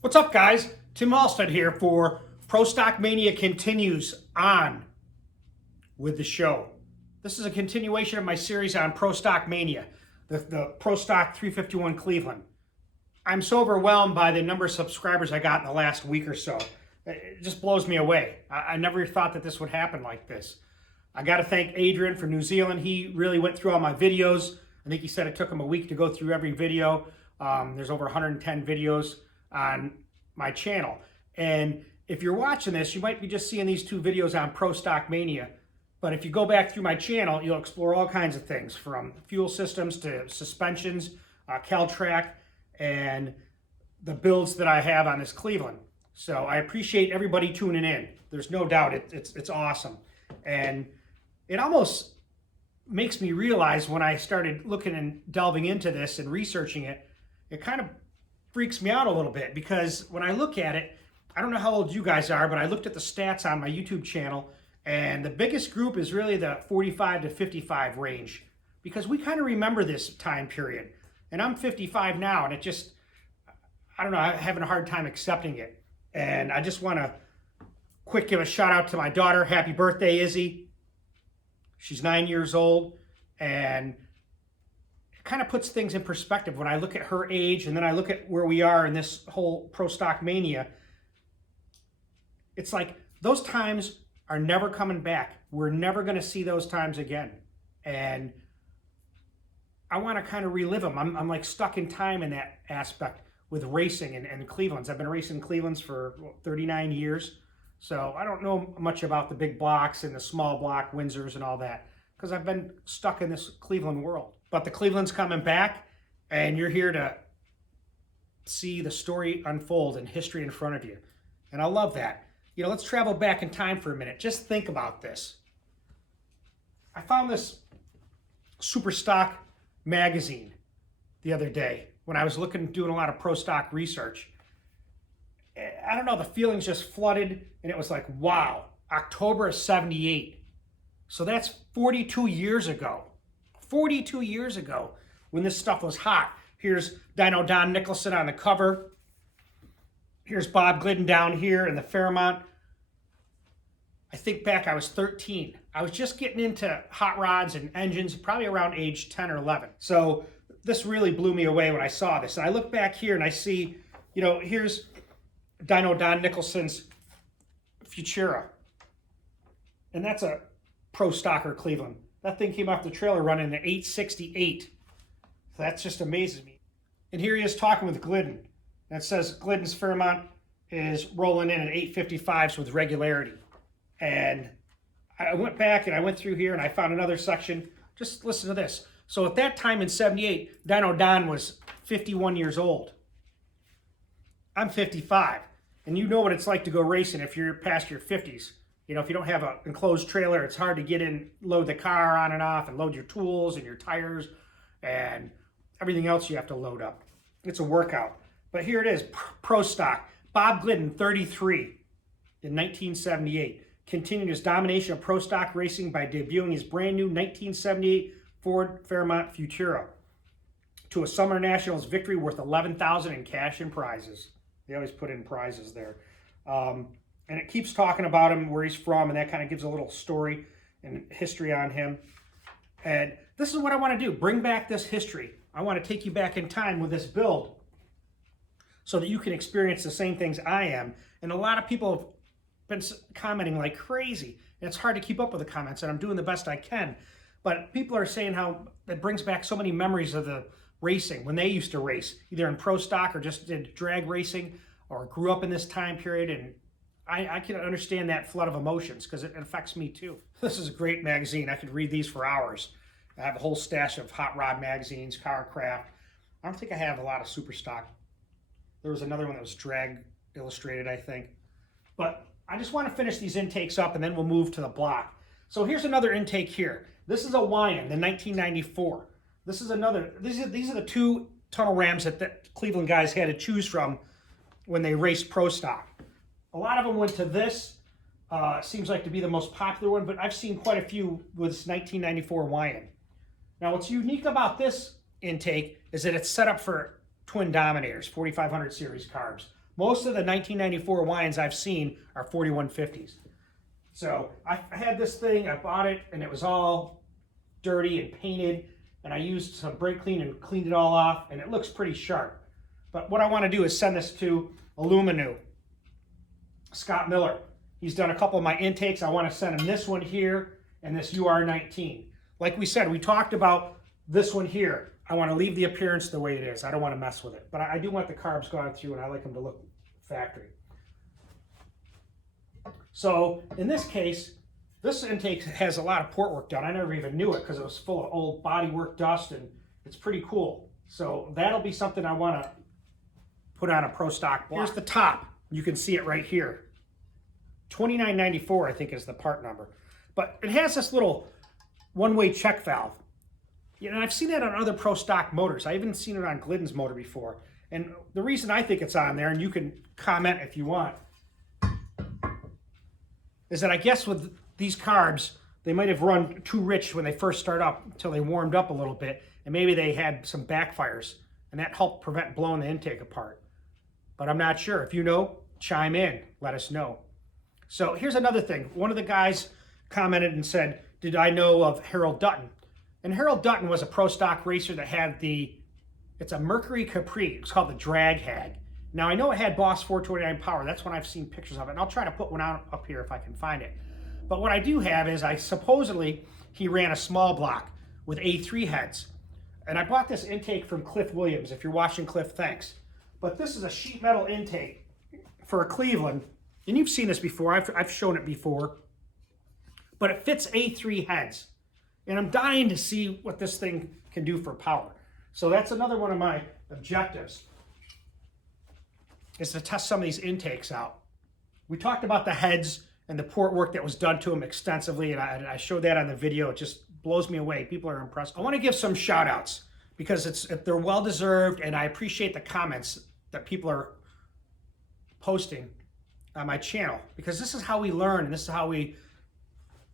What's up, guys? Tim Halstead here for Pro Stock Mania continues on with the show. This is a continuation of my series on Pro Stock Mania, the Pro Stock 351 Cleveland. I'm so overwhelmed by the number of subscribers I got in the last week or so. It just blows me away. I never thought that this would happen like this. I got to thank Adrian from New Zealand. He really went through all my videos. I think he said it took him a week to go through every video. There's over 110 videos on my channel. And if you're watching this, you might be just seeing these two videos on Pro Stock Mania. But if you go back through my channel, you'll explore all kinds of things from fuel systems to suspensions, CalTrack, and the builds that I have on this Cleveland. So I appreciate everybody tuning in. There's no doubt it's awesome. And it almost makes me realize when I started looking and delving into this and researching it, it kind of freaks me out a little bit, because when I look at it, I don't know how old you guys are, but I looked at the stats on my YouTube channel, and the biggest group is really the 45 to 55 range, because we kind of remember this time period. And I'm 55 now, and it just, I don't know, I'm having a hard time accepting it. And I just want to quick give a shout out to my daughter. Happy birthday, Izzy. She's 9 years old, and kind of puts things in perspective when I look at her age and then I look at where we are in this whole Pro Stock Mania. It's like those times are never coming back. We're never going to see those times again. And I want to kind of relive them. I'm like stuck in time in that aspect with racing and Clevelands. I've been racing Clevelands for 39 years. So I don't know much about the big blocks and the small block Windsors and all that, because I've been stuck in this Cleveland world. But the Cleveland's coming back, and you're here to see the story unfold and history in front of you. And I love that. You know, let's travel back in time for a minute. Just think about this. I found this Super Stock magazine the other day when I was doing a lot of pro stock research. I don't know, the feelings just flooded, and it was like, wow, October of 78. So that's 42 years ago. 42 years ago when this stuff was hot. Here's Dyno Don Nicholson on the cover. Here's Bob Glidden down here in the Fairmont. I think back, I was 13. I was just getting into hot rods and engines, probably around age 10 or 11. So this really blew me away when I saw this. And I look back here and I see, you know, here's Dyno Don Nicholson's Futura. And that's a Pro Stocker Cleveland. That thing came off the trailer running an 868. So that's just amazes me. And here he is talking with Glidden. And it says Glidden's Fairmont is rolling in at 855s with regularity. And I went back and I went through here and I found another section. Just listen to this. So at that time in 78, Dyno Don was 51 years old. I'm 55. And you know what it's like to go racing if you're past your 50s. You know, if you don't have an enclosed trailer, it's hard to get in, load the car on and off, and load your tools and your tires and everything else you have to load up. It's a workout. But here it is, Pro Stock. Bob Glidden, 33, in 1978. Continued his domination of Pro Stock racing by debuting his brand new 1978 Ford Fairmont Futura to a Summer Nationals victory worth $11,000 in cash and prizes. They always put in prizes there. And it keeps talking about him, where he's from, and that kind of gives a little story and history on him. And this is what I want to do, bring back this history. I want to take you back in time with this build so that you can experience the same things I am. And a lot of people have been commenting like crazy. And it's hard to keep up with the comments, and I'm doing the best I can. But people are saying how it brings back so many memories of the racing when they used to race, either in pro stock or just did drag racing or grew up in this time period. And I can understand that flood of emotions because it affects me too. This is a great magazine. I could read these for hours. I have a whole stash of hot rod magazines, Carcraft. I don't think I have a lot of super stock. There was another one that was drag illustrated, I think. But I just want to finish these intakes up and then we'll move to the block. So here's another intake here. This is a Wyand, the 1994. This is another, these are the two tunnel rams that the Cleveland guys had to choose from when they raced pro stock. A lot of them went to this. Seems like to be the most popular one, but I've seen quite a few with this 1994 Wyand. Now, what's unique about this intake is that it's set up for twin Dominators, 4500 series carbs. Most of the 1994 wines I've seen are 4150s. So I had this thing, I bought it, and it was all dirty and painted, and I used some brake clean and cleaned it all off, and it looks pretty sharp. But what I want to do is send this to Illuminu, Scott Miller. He's done a couple of my intakes. I want to send him this one here and this UR19. Like we said, we talked about this one here. I want to leave the appearance the way it is. I don't want to mess with it. But I do want the carbs gone through, and I like them to look factory. So in this case, this intake has a lot of port work done. I never even knew it because it was full of old bodywork dust, and it's pretty cool. So that'll be something I want to put on a Pro Stock block. Here's the top. You can see it right here. 2994, I think, is the part number. But it has this little one-way check valve. You know, I've seen that on other Pro Stock motors. I even seen it on Glidden's motor before. And the reason I think it's on there, and you can comment if you want, is that I guess with these carbs, they might have run too rich when they first start up until they warmed up a little bit, and maybe they had some backfires, and that helped prevent blowing the intake apart. But I'm not sure. If you know, chime in. Let us know. So here's another thing. One of the guys commented and said, did I know of Harold Dutton? And Harold Dutton was a Pro Stock racer that had it's a Mercury Capri. It's called the Drag Hag. Now, I know it had Boss 429 power. That's when I've seen pictures of it. And I'll try to put one out up here if I can find it. But what I do have is supposedly he ran a small block with A3 heads. And I bought this intake from Cliff Williams. If you're watching, Cliff, thanks. But this is a sheet metal intake for a Cleveland. And you've seen this before. I've shown it before. But it fits A3 heads. And I'm dying to see what this thing can do for power. So that's another one of my objectives, is to test some of these intakes out. We talked about the heads and the port work that was done to them extensively, and I showed that on the video. It just blows me away. People are impressed. I want to give some shout outs because they're well deserved, and I appreciate the comments that people are posting on my channel, because this is how we learn, and this is how we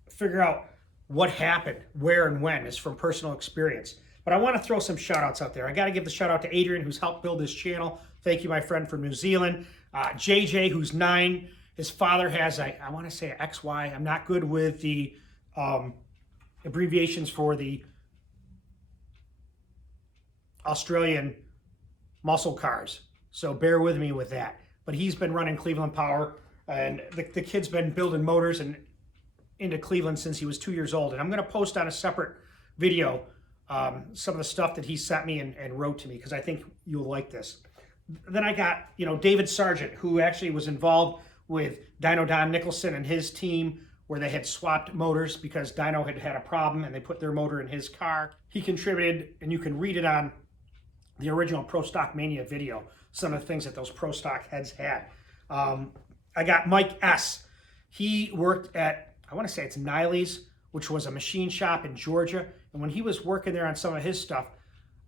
figure out what happened, where and when, is from personal experience. But I want to throw some shout outs out there. I got to give the shout out to Adrian, who's helped build this channel. Thank you, my friend from New Zealand. JJ, who's 9. His father has, I want to say XY. I'm not good with the abbreviations for the Australian muscle cars. So bear with me with that. But he's been running Cleveland Power, and the kid's been building motors and into Cleveland since he was 2 years old. And I'm going to post on a separate video some of the stuff that he sent me and wrote to me, because I think you'll like this. Then I got, David Sargent, who actually was involved with Dyno Don Nicholson and his team, where they had swapped motors because Dyno had a problem and they put their motor in his car. He contributed, and you can read it on the original Pro Stock Mania video, some of the things that those Pro Stock heads had. I got Mike S. He worked at, I want to say it's Niley's, which was a machine shop in Georgia. And when he was working there on some of his stuff,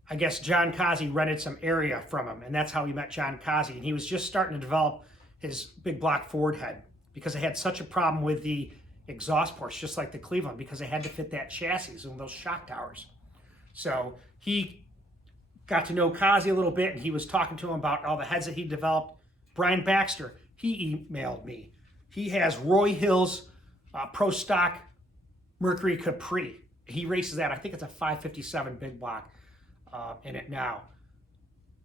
I guess John Kazi rented some area from him, and that's how he met John Kazi. And he was just starting to develop his big block Ford head because they had such a problem with the exhaust ports, just like the Cleveland, because they had to fit that chassis and those shock towers. So he got to know Kazi a little bit, and he was talking to him about all the heads that he developed. Brian Baxter, he emailed me. He has Roy Hill's Pro Stock Mercury Capri. He races that. I think it's a 557 big block in it now.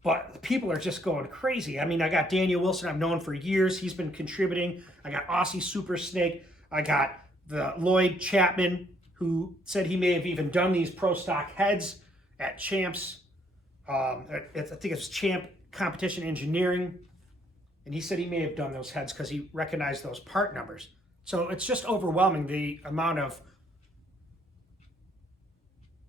But people are just going crazy. I mean, I got Daniel Wilson, I've known for years. He's been contributing. I got Aussie Super Snake. I got the Lloyd Chapman, who said he may have even done these Pro Stock heads at Champs. I think it's Champ Competition Engineering. And he said he may have done those heads because he recognized those part numbers. So it's just overwhelming, the amount of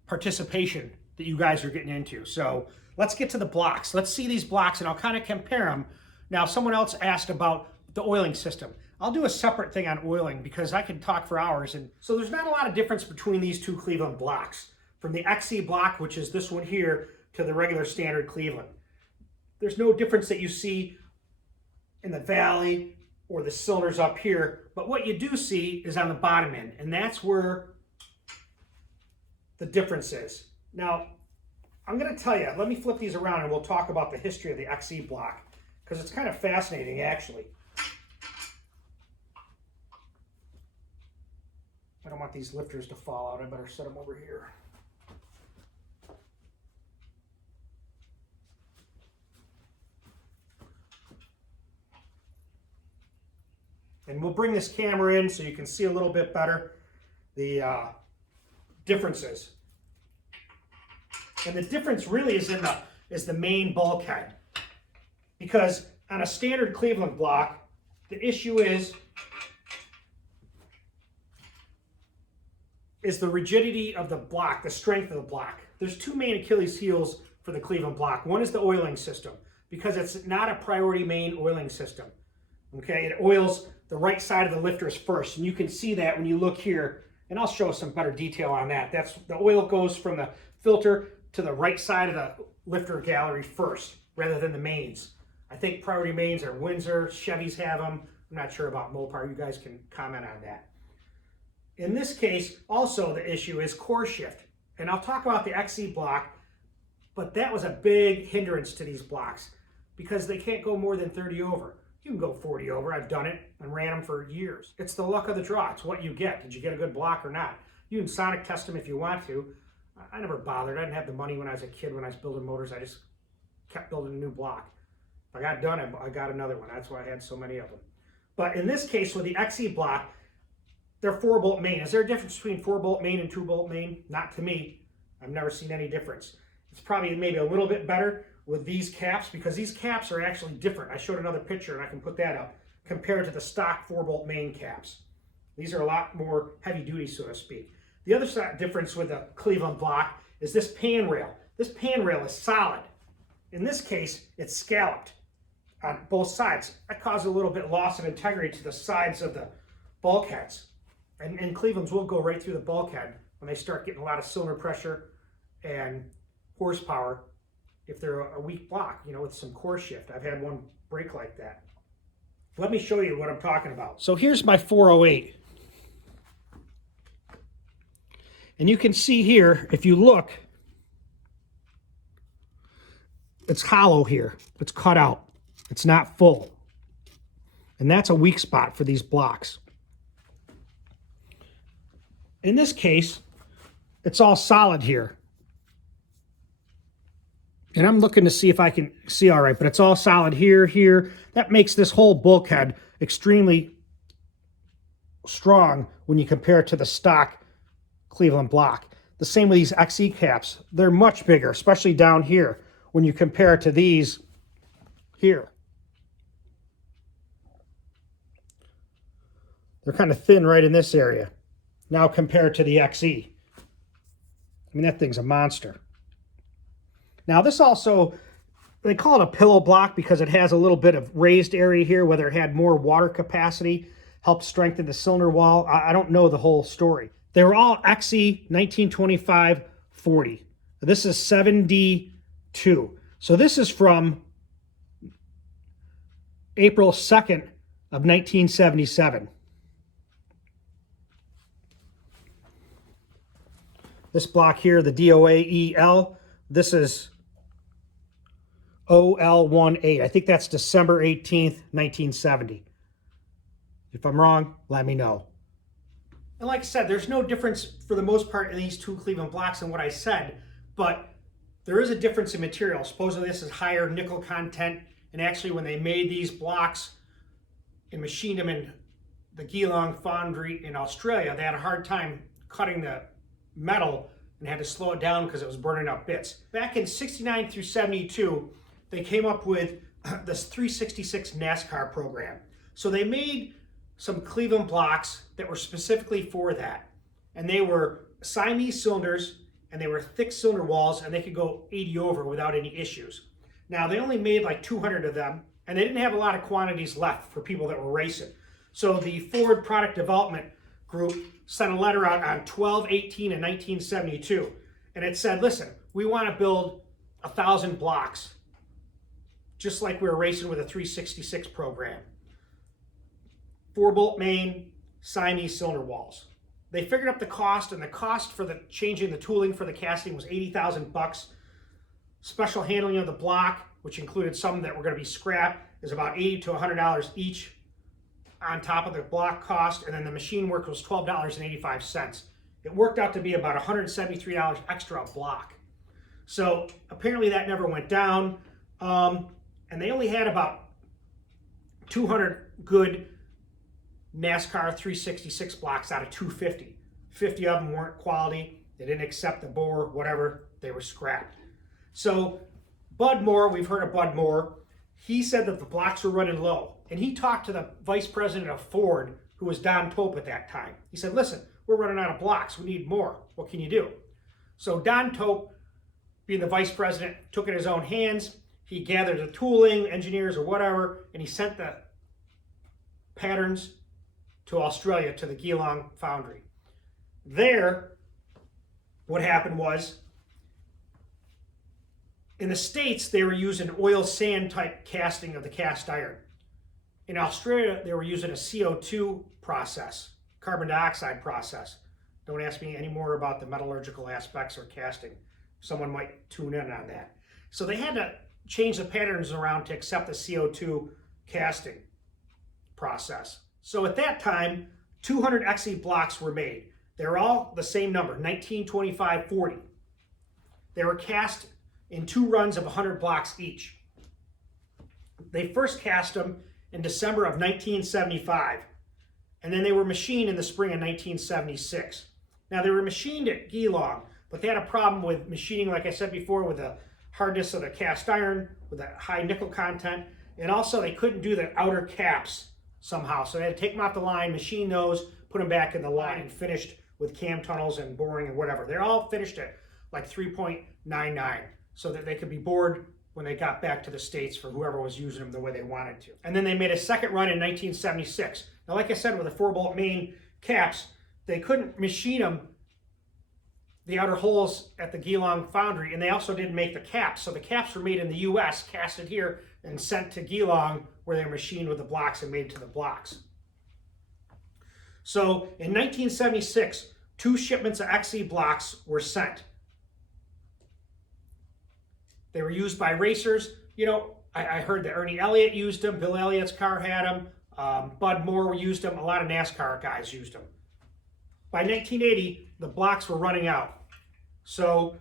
participation that you guys are getting into. So let's get to the blocks. Let's see these blocks, and I'll kind of compare them. Now, someone else asked about the oiling system. I'll do a separate thing on oiling because I can talk for hours. And so there's not a lot of difference between these two Cleveland blocks, from the XC block, which is this one here, to the regular standard Cleveland. There's no difference that you see in the valley or the cylinders up here, but what you do see is on the bottom end, and that's where the difference is. Now, I'm going to tell you, let me flip these around and we'll talk about the history of the XE block, because it's kind of fascinating, actually. I don't want these lifters to fall out. I better set them over here. And we'll bring this camera in so you can see a little bit better the differences. And the difference really is is the main bulkhead. Because on a standard Cleveland block, the issue is the rigidity of the block, the strength of the block. There's two main Achilles heels for the Cleveland block. One is the oiling system, because it's not a priority main oiling system. Okay, it oils the right side of the lifters first, and you can see that when you look here, and I'll show some better detail on that. That's the oil goes from the filter to the right side of the lifter gallery first, rather than the mains. I think priority mains are Windsor, Chevys have them. I'm not sure about Mopar. You guys can comment on that. In this case, also the issue is core shift, and I'll talk about the XC block, but that was a big hindrance to these blocks because they can't go more than 30 over. You can go 40 over. I've done it and ran them for years. It's the luck of the draw. It's what you get. Did you get a good block or not? You can sonic test them if you want to. I never bothered. I didn't have the money when I was a kid, when I was building motors. I just kept building a new block. If I got done, I got another one. That's why I had so many of them. But in this case, with the XE block, they're 4-bolt main. Is there a difference between 4-bolt main and 2-bolt main? Not to me. I've never seen any difference. It's probably maybe a little bit better with these caps, because these caps are actually different. I showed another picture, and I can put that up, compared to the stock 4-bolt main caps. These are a lot more heavy duty, so to speak. The other difference with the Cleveland block is this pan rail. This pan rail is solid. In this case, it's scalloped on both sides. That caused a little bit loss of integrity to the sides of the bulkheads. And Cleveland's will go right through the bulkhead when they start getting a lot of cylinder pressure and horsepower if they're a weak block, you know, with some core shift. I've had one break like that. Let me show you what I'm talking about. So here's my 408. And you can see here, if you look, it's hollow here. It's cut out. It's not full. And that's a weak spot for these blocks. In this case, it's all solid here. And I'm looking to see if I can see all right, but it's all solid here, here. That makes this whole bulkhead extremely strong when you compare it to the stock Cleveland block. The same with these XE caps. They're much bigger, especially down here, when you compare it to these here. They're kind of thin right in this area. Now compared to the XE. I mean, that thing's a monster. Now this also, they call it a pillow block because it has a little bit of raised area here, whether it had more water capacity, helped strengthen the cylinder wall. I don't know the whole story. They were all XE 1925-40. This is 7D2. So this is from April 2nd of 1977. This block here, the DOAEL, this is OL18. I think that's December 18th, 1970. If I'm wrong, let me know. And like I said, there's no difference for the most part in these two Cleveland blocks in what I said, but there is a difference in material. Supposedly this is higher nickel content, and actually when they made these blocks and machined them in the Geelong foundry in Australia, they had a hard time cutting the metal and had to slow it down because it was burning up bits. Back in 69 through 72, they came up with this 366 NASCAR program. So they made some Cleveland blocks that were specifically for that. And they were Siamese cylinders, and they were thick cylinder walls, and they could go 80 over without any issues. Now, they only made like 200 of them, and they didn't have a lot of quantities left for people that were racing. So the Ford Product Development Group sent a letter out on 12/18 in 1972, and it said, listen, we want to build 1,000 blocks, just like we were racing with a 366 program. 4-bolt main, Siamese cylinder walls. They figured up the cost, and the cost for the changing the tooling for the casting was $80,000 bucks. Special handling of the block, which included some that were going to be scrapped, is about $80 to $100 each on top of the block cost, and then the machine work was $12.85. It worked out to be about $173 extra a block. So apparently that never went down, and they only had about 200 good NASCAR 366 blocks out of 250. 50 of them weren't quality. They didn't accept the bore, whatever. They were scrapped. So Bud Moore, we've heard of Bud Moore. He said that the blocks were running low. And he talked to the vice president of Ford, who was Don Tope at that time. He said, listen, we're running out of blocks. We need more. What can you do? So Don Tope, being the vice president, took it in his own hands. He gathered the tooling, engineers or whatever, and he sent the patterns to Australia, to the Geelong foundry. There, what happened was, in the States, they were using oil sand type casting of the cast iron. In Australia, they were using a CO2 process, carbon dioxide process. Don't ask me any more about the metallurgical aspects or casting. Someone might tune in on that. So they had to change the patterns around to accept the CO2 casting process. So at that time, 200 XE blocks were made. They were all the same number, 19, 25, 40. They were cast in 2 runs of 100 blocks each. They first cast them in December of 1975, and then they were machined in the spring of 1976. Now they were machined at Geelong, but they had a problem with machining, like I said before, with the hardness of the cast iron, with the high nickel content, and also they couldn't do the outer caps somehow, so they had to take them off the line, machine those, put them back in the line, and finished with cam tunnels and boring and whatever. They're all finished at like 3.99, so that they could be bored when they got back to the States for whoever was using them the way they wanted to. And then they made a second run in 1976. Now, like I said, with the 4-bolt main caps, they couldn't machine them, the outer holes at the Geelong foundry, and they also didn't make the caps. So the caps were made in the US, casted here, and sent to Geelong, where they were machined with the blocks and made to the blocks. So in 1976, 2 shipments of XE blocks were sent. They were used by racers. You know, I heard that Ernie Elliott used them. Bill Elliott's car had them. Bud Moore used them. A lot of NASCAR guys used them. By 1980, the blocks were running out. So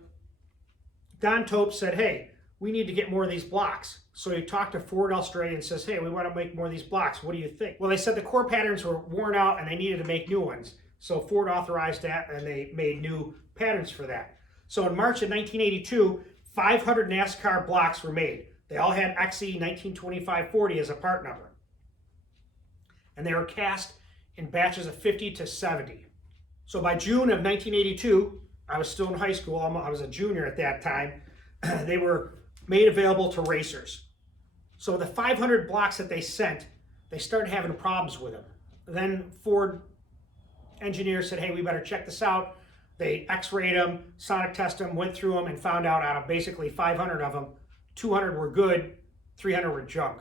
Don Tope said, hey, we need to get more of these blocks. So he talked to Ford Australia and says, hey, we want to make more of these blocks. What do you think? Well, they said the core patterns were worn out and they needed to make new ones. So Ford authorized that and they made new patterns for that. So in March of 1982, 500 NASCAR blocks were made. They all had XE 1925-40 as a part number. And they were cast in batches of 50 to 70. So by June of 1982, I was still in high school, I was a junior at that time, they were made available to racers. So the 500 blocks that they sent, they started having problems with them. Then Ford engineers said, hey, we better check this out. They x-rayed them, sonic tested them, went through them, and found out of basically 500 of them, 200 were good, 300 were junk.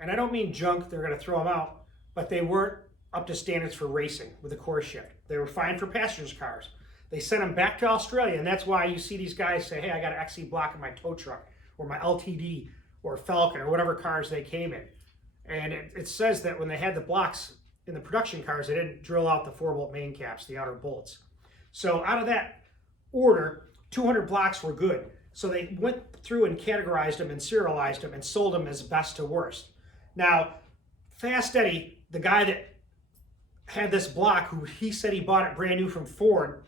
And I don't mean junk, they're going to throw them out, but they weren't up to standards for racing with a core shift. They were fine for passengers' cars. They sent them back to Australia, and that's why you see these guys say, hey, I got an XE block in my tow truck, or my LTD, or Falcon, or whatever cars they came in. And it says that when they had the blocks in the production cars, they didn't drill out the 4-bolt main caps, the outer bolts. So out of that order, 200 blocks were good. So they went through and categorized them and serialized them and sold them as best to worst. Now, Fast Eddie, the guy that had this block, who he said he bought it brand new from Ford,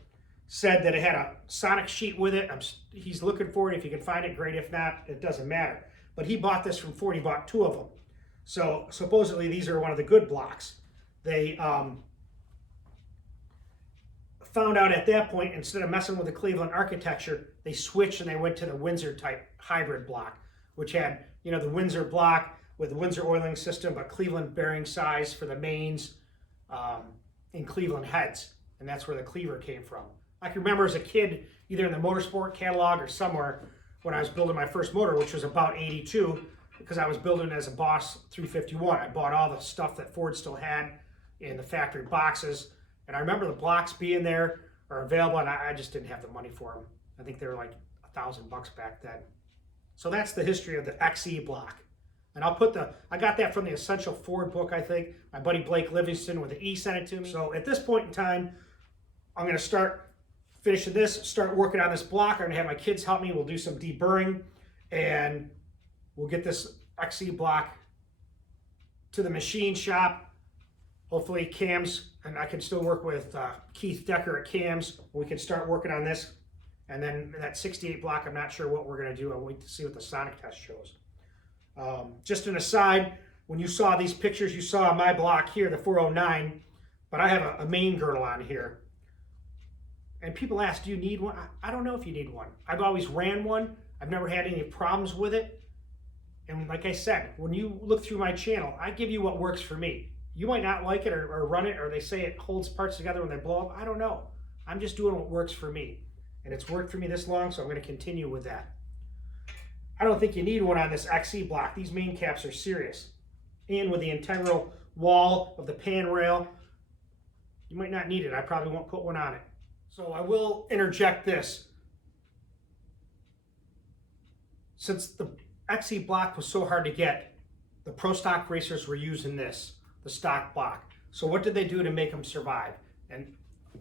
said that it had a sonic sheet with it. He's looking for it. If you can find it, great. If not, it doesn't matter. But he bought this from Ford. He bought 2 of them. So supposedly these are one of the good blocks. They found out at that point, instead of messing with the Cleveland architecture, they switched and they went to the Windsor type hybrid block, which had, you know, the Windsor block with the Windsor oiling system, but Cleveland bearing size for the mains in Cleveland heads. And that's where the cleaver came from. I can remember as a kid, either in the motorsport catalog or somewhere, when I was building my first motor, which was about 82, because I was building as a Boss 351. I bought all the stuff that Ford still had in the factory boxes. And I remember the blocks being there or available, and I just didn't have the money for them. I think they were like $1,000 back then. So that's the history of the XE block. And I'll put I got that from the Essential Ford book, I think. My buddy Blake Livingston with the E sent it to me. So at this point in time, I'm gonna start finishing this, start working on this block. I'm gonna have my kids help me. We'll do some deburring and we'll get this XE block to the machine shop. Hopefully cams, and I can still work with Keith Decker at Cams. We can start working on this. And then that 68 block, I'm not sure what we're gonna do. I'll wait to see what the sonic test shows. Just an aside, when you saw these pictures, you saw my block here, the 409, but I have a main girdle on here. And people ask, do you need one? I don't know if you need one. I've always ran one. I've never had any problems with it. And like I said, when you look through my channel, I give you what works for me. You might not like it or run it, or they say it holds parts together when they blow up. I don't know. I'm just doing what works for me. And it's worked for me this long, so I'm going to continue with that. I don't think you need one on this XE block. These main caps are serious. And with the integral wall of the pan rail, you might not need it. I probably won't put one on it. So I will interject this. Since the XE block was so hard to get, the pro stock racers were using this, the stock block. So what did they do to make them survive? And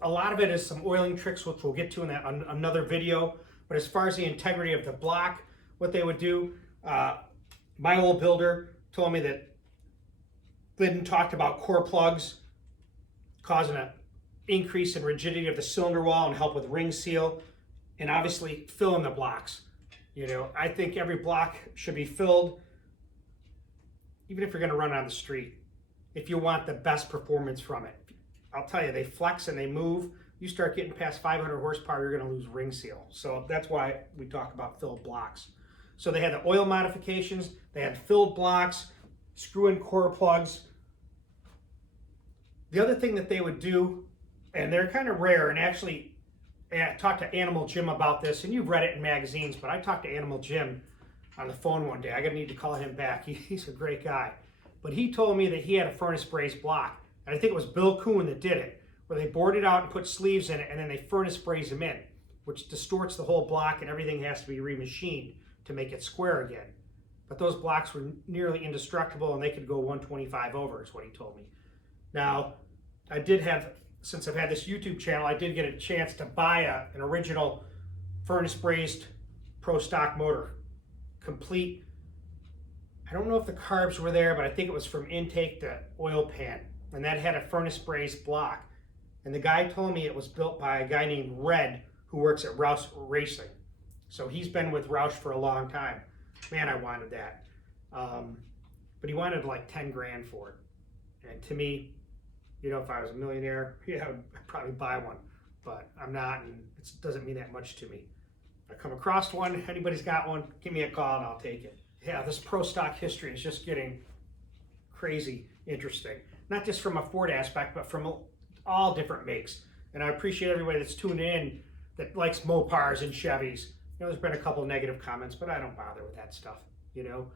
a lot of it is some oiling tricks, which we'll get to in another video. But as far as the integrity of the block, what they would do, my old builder told me that Glidden talked about core plugs causing an increase in rigidity of the cylinder wall and help with ring seal, and obviously filling the blocks. You know, I think every block should be filled, even if you're going to run on the street, if you want the best performance from it. I'll tell you, they flex and they move. You start getting past 500 horsepower, you're going to lose ring seal. So that's why we talk about filled blocks. So they had the oil modifications, they had filled blocks, screw-in core plugs. The other thing that they would do, and they're kind of rare, and actually I talked to Animal Jim about this, and you've read it in magazines, but I talked to Animal Jim on the phone one day. I'm gonna need to call him back. He's a great guy. But he told me that he had a furnace brazed block, and I think it was Bill Kuhn that did it, where they bored it out and put sleeves in it, and then they furnace braze them in, which distorts the whole block, and everything has to be remachined to make it square again. But those blocks were nearly indestructible, and they could go 125 over, is what he told me. Now, I did have, since I've had this YouTube channel, I did get a chance to buy an original furnace brazed pro stock motor, complete. I don't know if the carbs were there, but I think it was from intake to oil pan, and that had a furnace brazed block. And the guy told me it was built by a guy named Red, who works at Roush Racing. So he's been with Roush for a long time. Man, I wanted that. But he wanted like 10 grand for it. And to me, you know, if I was a millionaire, yeah, I'd probably buy one. But I'm not, and it doesn't mean that much to me. If I come across one, anybody's got one, give me a call and I'll take it. Yeah, this pro stock history is just getting crazy interesting. Not just from a Ford aspect, but from all different makes. And I appreciate everybody that's tuning in that likes Mopars and Chevys. You know, there's been a couple negative comments, but I don't bother with that stuff. You know,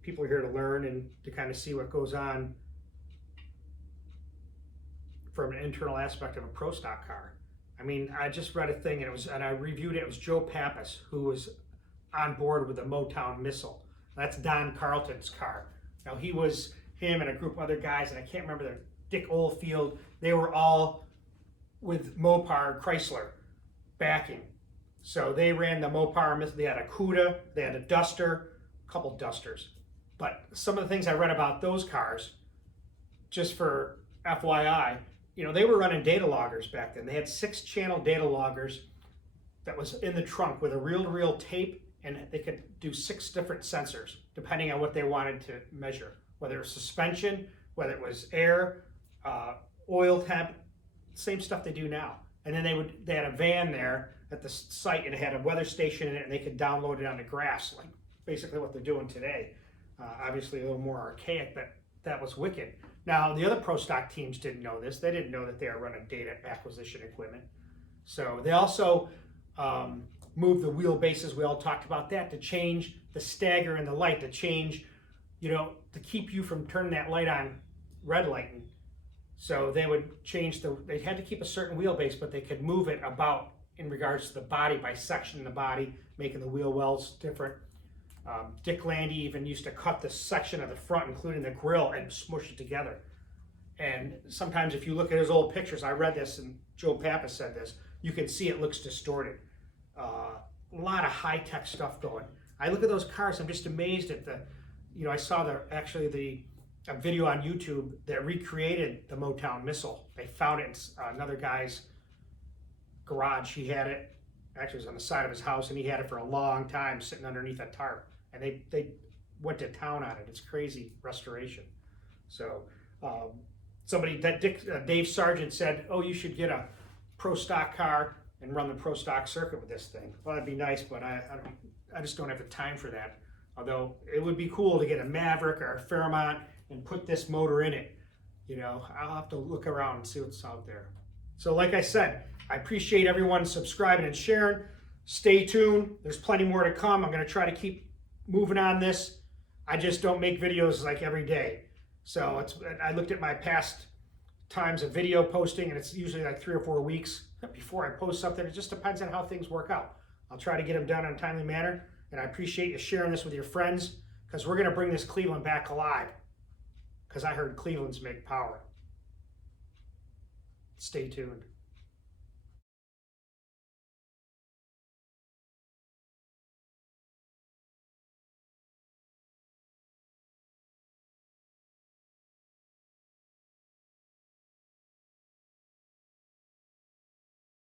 people are here to learn and to kind of see what goes on from an internal aspect of a pro stock car. I mean, I just read a thing and I reviewed it. It was Joe Pappas, who was on board with the Motown Missile. That's Don Carlton's car. Now him and a group of other guys, and I can't remember their, Dick Oldfield, they were all with Mopar Chrysler backing. So they ran the Mopar Missile. They had a Cuda, they had a Duster, a couple Dusters. But some of the things I read about those cars, just for FYI, you know, they were running data loggers back then. They had 6-channel data loggers that was in the trunk with a reel-to-reel tape, and they could do 6 different sensors depending on what they wanted to measure, whether it was suspension, whether it was air, oil temp, same stuff they do now. And then they had a van there at the site, and it had a weather station in it, and they could download it on the graphs, like basically what they're doing today. Obviously a little more archaic, but that was wicked. Now, the other pro stock teams didn't know this. They didn't know that they were running data acquisition equipment. So they also moved the wheelbases. We all talked about that, to change the stagger and the light, to change, you know, to keep you from turning that light on red lighting. So they would change they had to keep a certain wheelbase, but they could move it about in regards to the body by sectioning the body, making the wheel wells different. Dick Landy even used to cut the section of the front, including the grill, and smush it together. And sometimes if you look at his old pictures, I read this and Joe Pappas said this, you can see it looks distorted. A lot of high-tech stuff going. I look at those cars, I'm just amazed at the, I saw a video on YouTube that recreated the Motown missile. They found it in another guy's garage. He had it, actually it was on the side of his house, and he had it for a long time sitting underneath a tarp. And they went to town on it. It's crazy restoration. So Dave Sargent said, oh, you should get a pro stock car and run the pro stock circuit with this thing. Well, that'd be nice, but I just don't have the time for that. Although it would be cool to get a Maverick or a Fairmont and put this motor in it. I'll have to look around and see what's out there. So like I said, I appreciate everyone subscribing and sharing. Stay tuned. There's plenty more to come. I'm going to try to keep moving on this. I just don't make videos like every day. So I looked at my past times of video posting, and it's usually like 3 or 4 weeks before I post something. It just depends on how things work out. I'll try to get them done in a timely manner, and I appreciate you sharing this with your friends, because we're going to bring this Cleveland back alive, because I heard Cleveland's make power. Stay tuned.